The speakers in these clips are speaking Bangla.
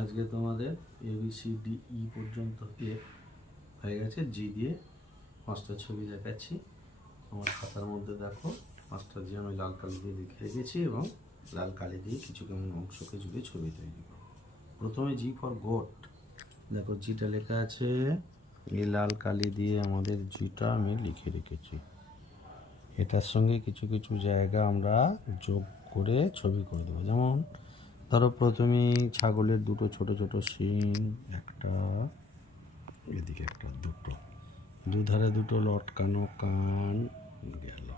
আজকে তোমাদের ABCDE পর্যন্ত F হয়ে গেছে। জি দিয়ে 5টা ছবি দেখাচ্ছি। আমার খাতার মধ্যে দেখো 5টা জি আমি লাল কালি দিয়ে লিখে রেখেছি এবং লাল কালি দিয়ে কিছু কেমন অংশকে জুড়ে ছবি তৈরি করব। প্রথমে জি ফর গোট, দেখো জিটা লেখা আছে, এই লাল কালি দিয়ে আমাদের জিটা আমি লিখে রেখেছি। এটার সঙ্গে কিছু কিছু জায়গা আমরা যোগ করে ছবি করে দেবো। যেমন ধরো প্রথমেই ছাগলের দুটো ছোট ছোট শিং, একটা এদিকে একটা, দুধারে দুটো লটকানো কান গেল,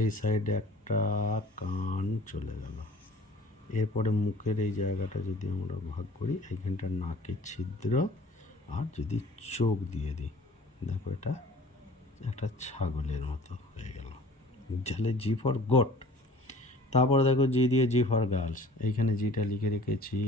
এই সাইডে একটা কান চলে গেল। এরপরে মুখের এই জায়গাটা যদি আমরা ভাগ করি, এইখানটা নাকের ছিদ্র, আর যদি চোখ দিয়ে দিই, দেখো এটা একটা ছাগলের মতো হয়ে গেল। তাহলে জি ফর গোট। তারপরে দেখো জি দিয়ে জি ফর গার্লস, এইখানে জিটা লিখে রেখেছি।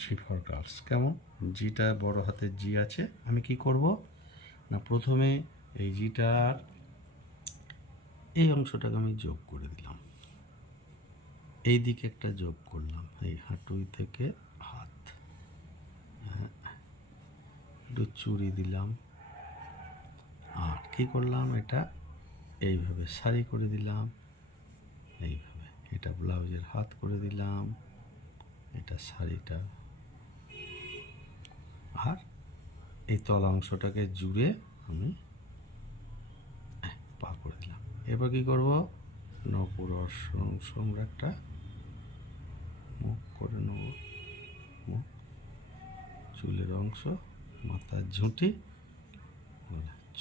জি ফর গার্লস কেমন, জিটা বড় হাতের জি আছে। আমি কি করব না, প্রথমে এই জিটার এই অংশটাকে আমি যোগ করে দিলাম, এই দিকে একটা যোগ করলাম, এই হাঁটুই থেকে হাত, একটু চুড়ি দিলাম, আর কি করলাম, এটা এইভাবে শাড়ি করে দিলাম, এইভাবে এটা ব্লাউজের হাত করে দিলাম, এটা শাড়িটা, আর এই তলা অংশটাকে জুড়ে আমি পা করে দিলাম। এবার কি করব, নপুর অংশ আমরা একটা মুখ করে নেব, মুখ, চুলের অংশ, মাথার ঝুঁটি,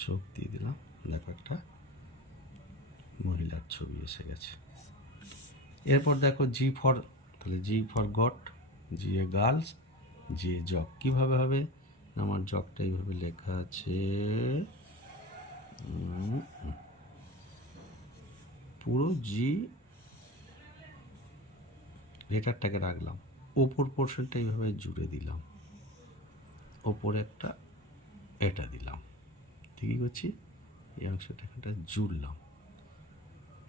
চোখ দিয়ে দিলাম। দেখো একটা মহিলার ছবি এসে গেছে। এরপর দেখো জি ফর, তাহলে G for goat, G A girls, G A jug. কীভাবে হবে, আমার জগটা এইভাবে লেখা আছে, পুরো জি লেটারটাকে রাখলাম, ওপর পোর্শনটা এইভাবে জুড়ে দিলাম, ওপরে একটা এটা দিলাম, ঠিকই করছি, এই অংশটা একটা জুড়লাম,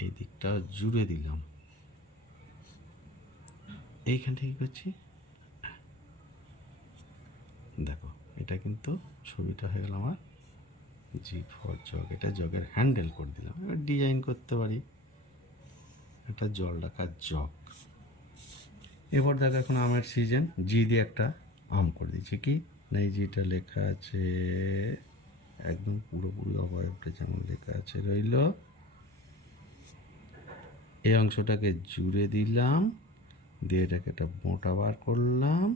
এই দিকটা জুড়ে দিলাম, এইখানটা কী করছি, দেখো এটা কিন্তু ছবিটা হয়ে গেল আমার জি ফর জগ। এটা জগের হ্যান্ডেল করে দিলাম। এবার ডিজাইন করতে পারি একটা জল রাখার জগ। এবার দেখো এখন আমের সিজন, জি দিয়ে একটা আম করে দিচ্ছি, কি না এই জিটা লেখা আছে একদম পুরোপুরি অবয়বটা যেমন লেখা আছে রইল, এই অংশটাকে জুড়ে দিলাম, দিয়ে এটাকে একটা মোটা বার করলাম,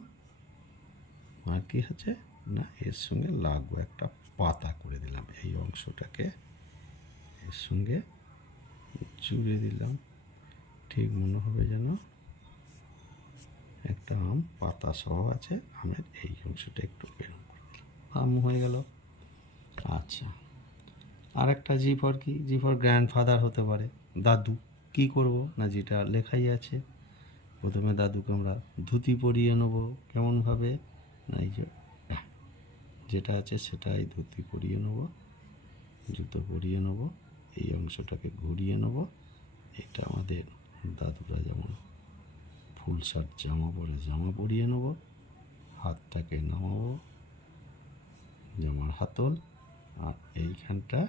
আর কি আছে না এর সঙ্গে লাগবো একটা পাতা করে দিলাম, এই অংশটাকে এর সঙ্গে জুড়ে দিলাম, ঠিক মনে হবে যেন একটা আম পাতা সহ আছে, আমের এই অংশটা একটু বেরো করে দিলাম, আম হয়ে গেল। আচ্ছা, আর একটা জি ফর কি, জি ফর গ্র্যান্ডফাদার হতে পারে, দাদু। কি করব না, যেটা লেখাই আছে, প্রথমে দাদুকে আমরা ধুতি পরিয়ে নেবো, কেমনভাবে না এই যে যেটা আছে সেটাই ধুতি পরিয়ে নেব, জুতো পরিয়ে নেব, এই অংশটাকে ঘুরিয়ে নেব, এটা আমাদের দাদুরা যেমন ফুল শার্ট জামা পরে জামা পরিয়ে নেব, হাতটাকে নামাবো, জামার হাতল, আর এইখানটা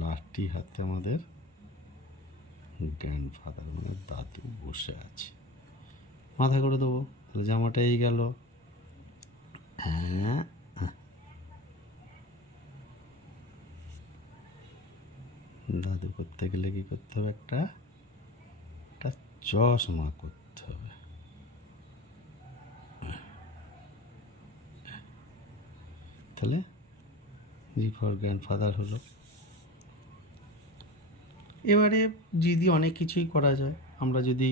লাঠি হাতে আমাদের গ্র্যান্ডফাদার মানে দাদু বসে আছে, মাথা করে দেবো, তাহলে জামাটা এই গেল। হ্যাঁ, দাদু করতে গেলে কি করতে হবে, একটা চশমা করতে হবে, তাহলে জি ফর গ্র্যান্ডফাদার হলো। এবারে যদি অনেক কিছুই করা যায়, আমরা যদি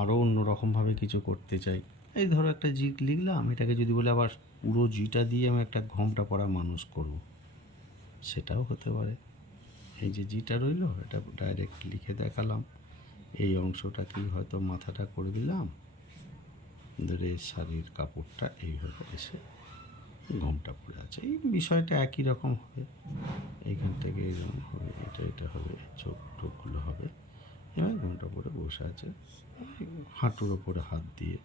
আরও অন্যরকমভাবে কিছু করতে চাই, এই ধরো একটা জি লিখলাম, এটাকে যদি বলে আবার পুরো জিটা দিয়ে আমি একটা ঘোমটা পরা মানুষ করব, সেটাও হতে পারে। এই যে জিটা রইল, এটা ডাইরেক্ট লিখে দেখালাম, এই অংশটাকেই হয়তো মাথাটা করে দিলাম, ধরে শাড়ির কাপড়টা এইভাবে এসে ঘোমটা পড়ে আছে। এই বিষয়টা একই রকম হবে, এইখান থেকে এরকম হবে, এটা হবে, চোখ টোকগুলো হবে। এবার ঘোমটা পরে বসে আছে, হাঁটুর ওপরে হাত দিয়ে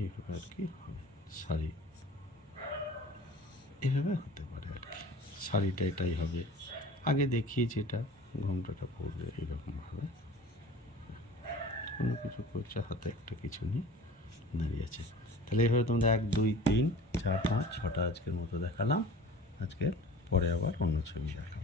এইভাবে আর কি হবে। শাড়ি এভাবে হতে পারে আর কি। শাড়িটা এটাই হবে, আগে দেখিয়েছি এটা। ঘোমটাটা পরবে এইরকমভাবে, কোনো কিছু করছে, হাতে একটা কিছু নিয়ে দাঁড়িয়ে আছে। তাহলে এইভাবে তোমরা 1 2 3 4 5 6টা আজকের মতো দেখালাম। আজকের পরে আবার অন্য ছবি দেখাবো।